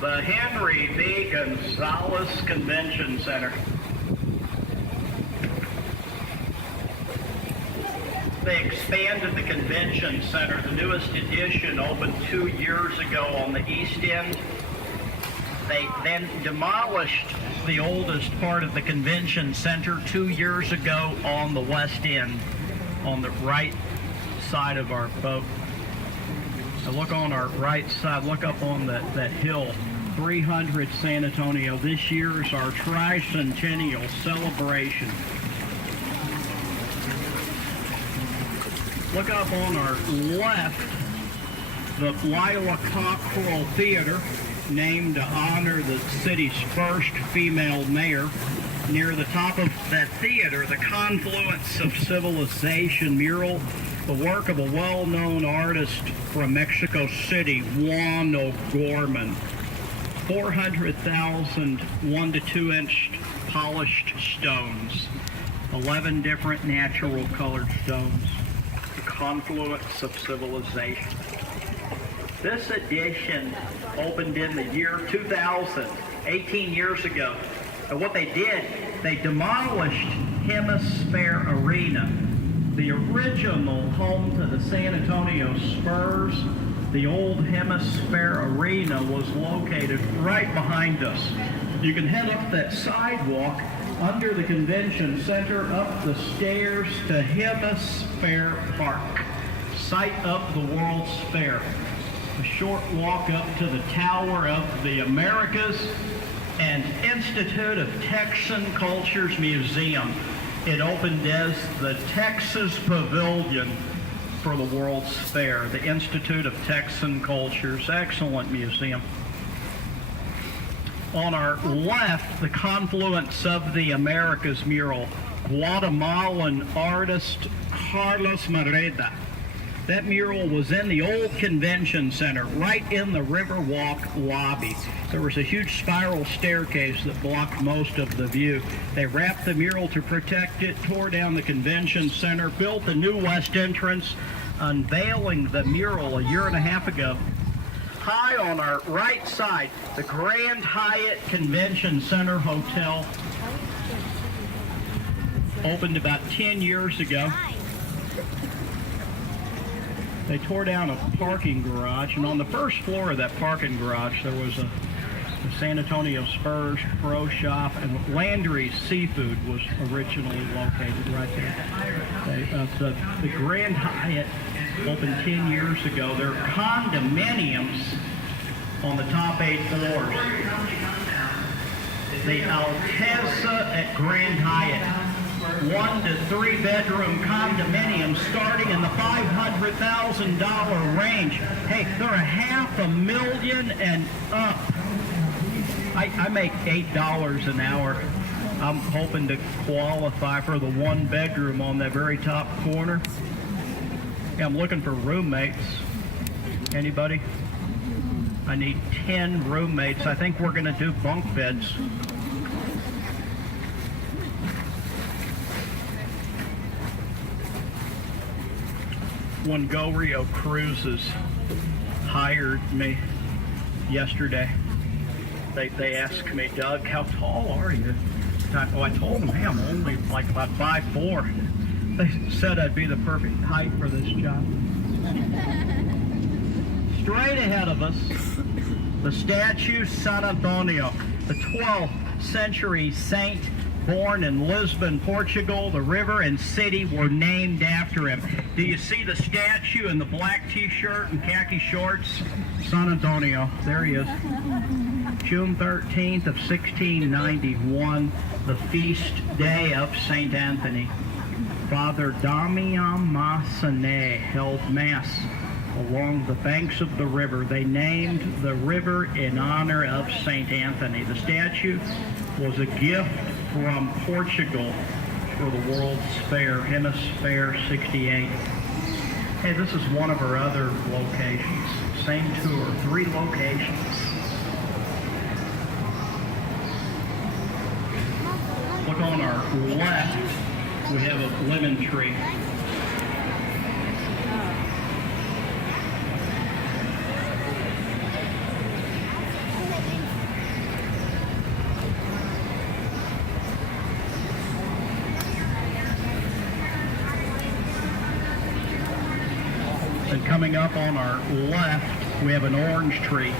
The Henry B. Gonzalez Convention Center. They expanded the convention center. The newest edition opened 2 years ago on the east end. They then demolished the oldest part of the convention center 2 years ago on the west end, on the right side of our boat. Now look on our right side, look up on that hill, 300 San Antonio. This year is our tricentennial celebration. Look up on our left, the Lila Cockrell Theater, named to honor the city's first female mayor. Near the top of that theater, the Confluence of Civilization mural, the work of a well-known artist from Mexico City, Juan O'Gorman. 400,000 1 to 2 inch polished stones, 11 different natural colored stones. The Confluence of Civilization. This edition opened in the year 2000, 18 years ago. And what they did, they demolished Hemisphere Arena, the original home to the San Antonio Spurs. The old Hemisphere Arena was located right behind us. You can head up that sidewalk under the convention center, up the stairs to Hemisphere Park, site of the World's Fair. A short walk up to the Tower of the Americas and Institute of Texan Cultures Museum. It opened as the Texas Pavilion for the World's Fair. The Institute of Texan Cultures, excellent museum. On our left, the Confluence of the Americas mural, Guatemalan artist Carlos Moreda. That mural was in the old convention center, right in the Riverwalk lobby. There was a huge spiral staircase that blocked most of the view. They wrapped the mural to protect it, tore down the convention center, built the new west entrance, unveiling the mural a year and a half ago. High on our right side, the Grand Hyatt Convention Center Hotel opened about 10 years ago. They tore down a parking garage, and on the first floor of that parking garage, there was a San Antonio Spurs Pro Shop, and Landry's Seafood was originally located right there. The Grand Hyatt opened 10 years ago. There are condominiums on the top 8 floors. The Alteza at Grand Hyatt. 1 to 3 bedroom condominiums starting in the $500,000 range. Hey, they're $500,000 and up. I make $8 an hour. I'm hoping to qualify for the 1 bedroom on that very top corner. Yeah, I'm looking for roommates. Anybody? I need 10 roommates. I think we're going to do bunk beds. When Go Rio Cruises hired me yesterday, they asked me, Doug, how tall are you? I told them, hey, I'm only like about 5'4". They said I'd be the perfect height for this job. Straight ahead of us, the statue San Antonio, the 12th century saint born in Lisbon, Portugal. The river and city were named after him. Do you see the statue in the black t-shirt and khaki shorts? San Antonio, there he is. June 13th of 1691, the feast day of St. Anthony. Father Damian Massenet held Mass along the banks of the river. They named the river in honor of St. Anthony. The statue was a gift from Portugal for the World's Fair, Hemisphere 68. Hey, this is one of our other locations. Same tour, 3 locations. Look on our left, we have a lemon tree. coming up on our left, we have an orange tree.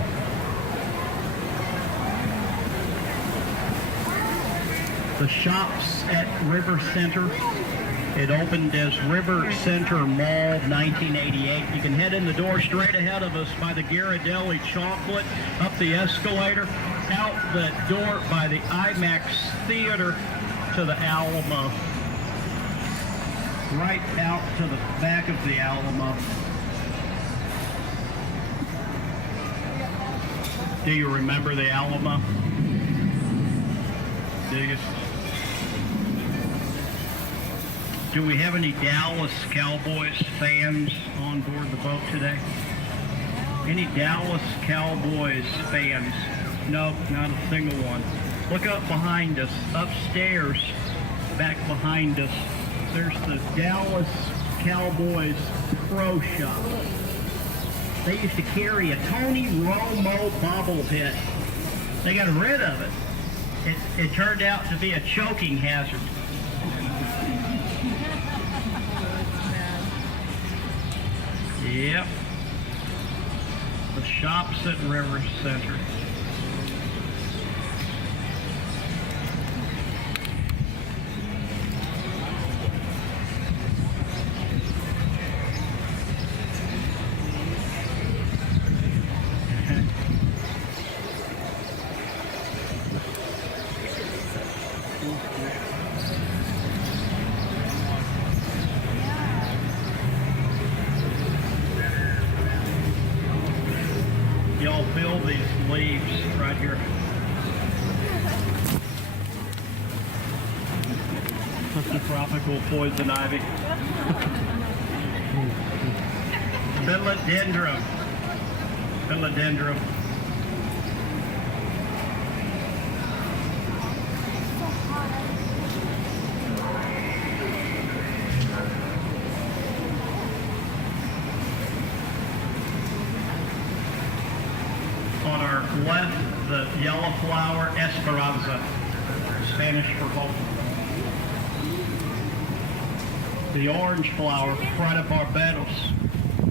The shops at River Center. It opened as River Center Mall 1988. You can head in the door straight ahead of us by the Ghirardelli chocolate, up the escalator, out the door by the IMAX Theater to the Alamo. Right out to the back of the Alamo. Do you remember the Alamo? Do you? Do we have any Dallas Cowboys fans on board the boat today? Any Dallas Cowboys fans? Nope, not a single one. Look up behind us, upstairs, back behind us. There's the Dallas Cowboys Pro Shop. They used to carry a Tony Romo bobblehead. They got rid of it. It turned out to be a choking hazard. Yep. The shops at River Center. Y'all feel these leaves right here. That's the tropical poison ivy. Philodendron. Philodendron. On our left, the yellow flower, Esperanza, Spanish for hope. The orange flower, Frida Barbados,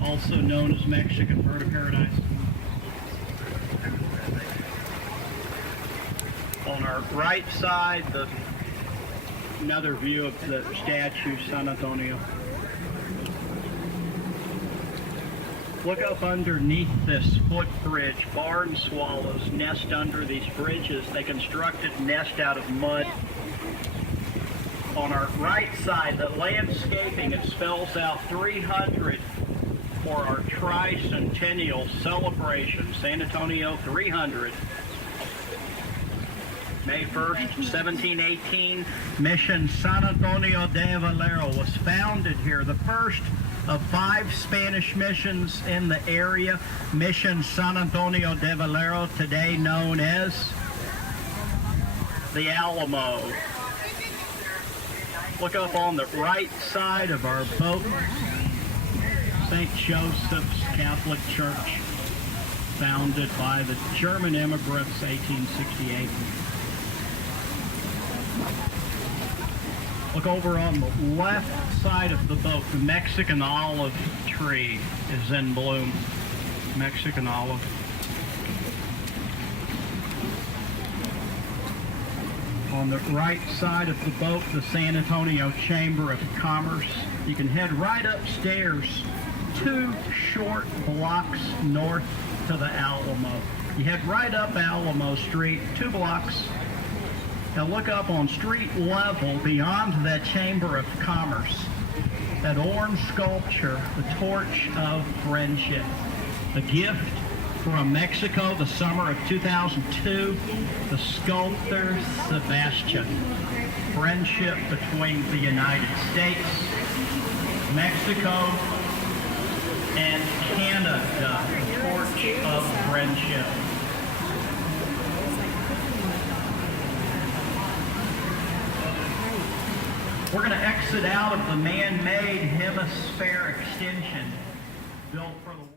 also known as Mexican bird of paradise. On our right side, another view of the statue, San Antonio. Look up underneath this footbridge. Barn swallows nest under these bridges. They constructed a nest out of mud. On our right side, the landscaping, it spells out 300 for our tricentennial celebration. San Antonio 300. May 1st, 1718, Mission San Antonio de Valero was founded here. The first of 5 Spanish missions in the area. Mission San Antonio de Valero, today known as the Alamo. Look up on the right side of our boat, St. Joseph's Catholic Church, founded by the German immigrants, 1868. Look over on the left side of the boat. The Mexican olive tree is in bloom. Mexican olive. On the right side of the boat, the San Antonio Chamber of Commerce. You can head right upstairs 2 short blocks north to the Alamo. You head right up Alamo Street, 2 blocks. Now look up on street level beyond that Chamber of Commerce, that orange sculpture, the Torch of Friendship, a gift from Mexico, the summer of 2002, the sculptor Sebastian. Friendship between the United States, Mexico, and Canada, the Torch of Friendship. We're going to exit out of the man-made hemisphere extension built for the